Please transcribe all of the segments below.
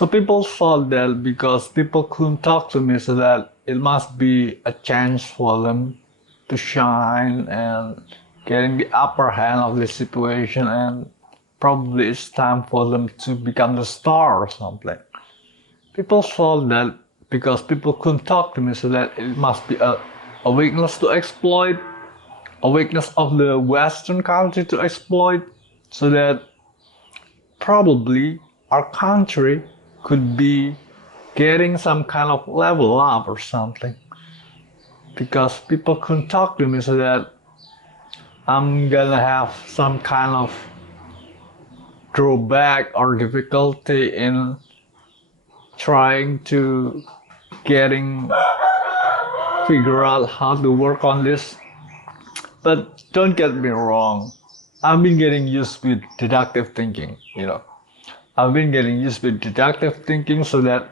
So people thought that because people couldn't talk to me, so that it must be a chance for them to shine and getting the upper hand of the situation, and probably it's time for them to become the star or something. People thought that because people couldn't talk to me, so that it must be a weakness to exploit, a weakness of the Western country to exploit, so that probably our country could be getting some kind of level up or something. Because people couldn't talk to me, so that I'm gonna have some kind of drawback or difficulty in trying to getting figure out how to work on this. But don't get me wrong, I've been getting used with deductive thinking, I've been getting used with deductive thinking, so that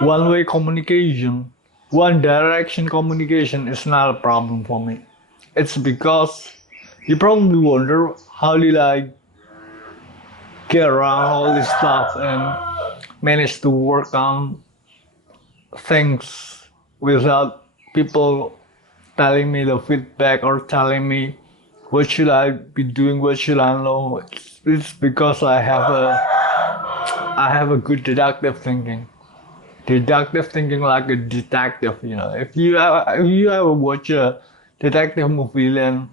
one-way communication, one direction communication is not a problem for me. It's because you probably wonder, how did I get around all this stuff and manage to work on things without people telling me the feedback or telling me what should I be doing, what should I know. It's because I have a good deductive thinking. Deductive thinking like a detective, If you ever watch a detective movie, then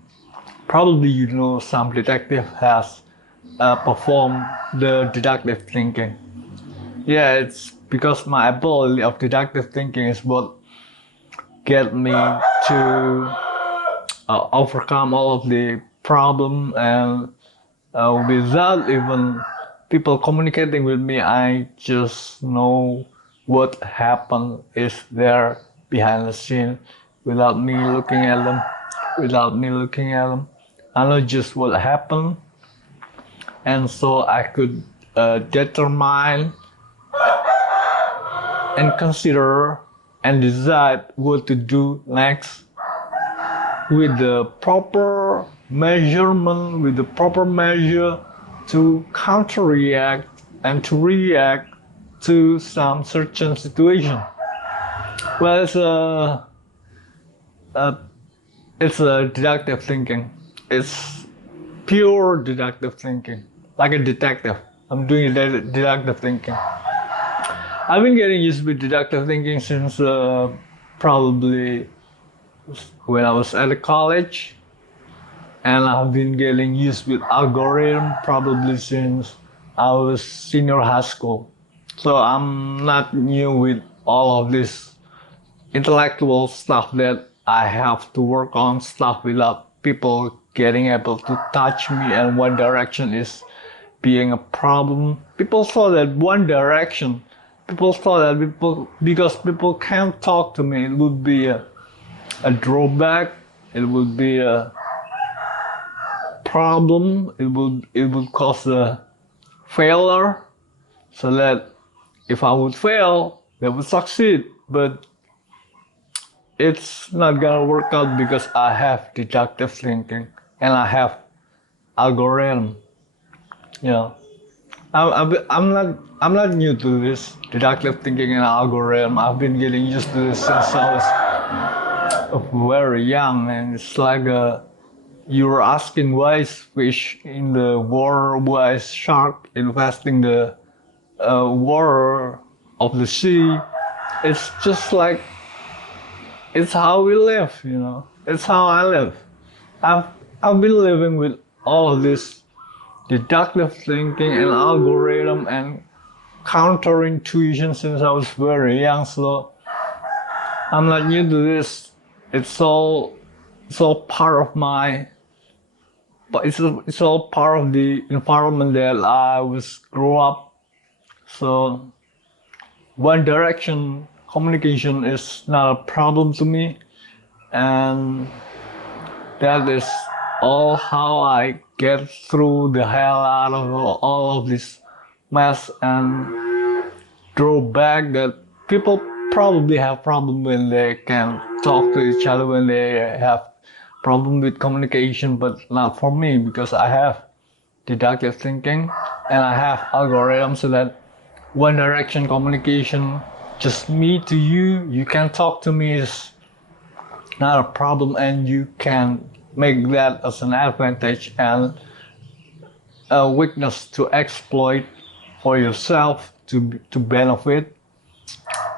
probably some detective has performed the deductive thinking. Yeah, it's because my ability of deductive thinking is what get me to overcome all of the problem, and without even people communicating with me, I just know what happened is there behind the scene without me looking at them. I know just what happened, and so I could determine and consider and decide what to do next with the proper measurement, with the proper measure to counter-react and to react to some certain situation. Well, it's a deductive thinking. It's pure deductive thinking, like a detective. I'm doing deductive thinking. I've been getting used to deductive thinking since probably when I was at college, and I've been getting used with algorithm probably since I was senior high school. So I'm not new with all of this intellectual stuff that I have to work on stuff without people getting able to touch me, and one direction is being a problem. People thought that one direction, because people can't talk to me, it would be a drawback, it would be a problem, it would cause a failure, so that if I would fail, they would succeed. But it's not gonna work out because I have deductive thinking and I have algorithm. I'm not new to this deductive thinking and algorithm. I've been getting used to this since I was very young, and it's like you're asking wise fish in the water, wise shark investing the water of the sea. It's just like, it's how we live, It's how I live. I've been living with all of this deductive thinking and algorithm and counterintuition since I was very young, so I'm not new to this. It's all part of my, but it's all part of the environment that I was grew up. So one direction communication is not a problem to me, and that is all how I get through the hell out of all of this mess and drawback that people probably have problem when they can talk to each other, when they have problem with communication, but not for me, because I have deductive thinking and I have algorithms, so that one direction communication, just me to you. You can talk to me is not a problem, and you can make that as an advantage and a weakness to exploit for yourself to benefit.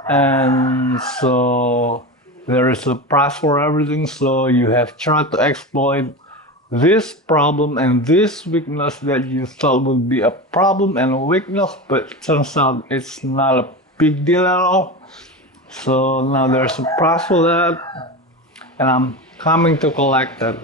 And so there is a price for everything, so you have tried to exploit this problem and this weakness that you thought would be a problem and a weakness, but it turns out it's not a big deal at all. So now there's a price for that, and I'm coming to collect that.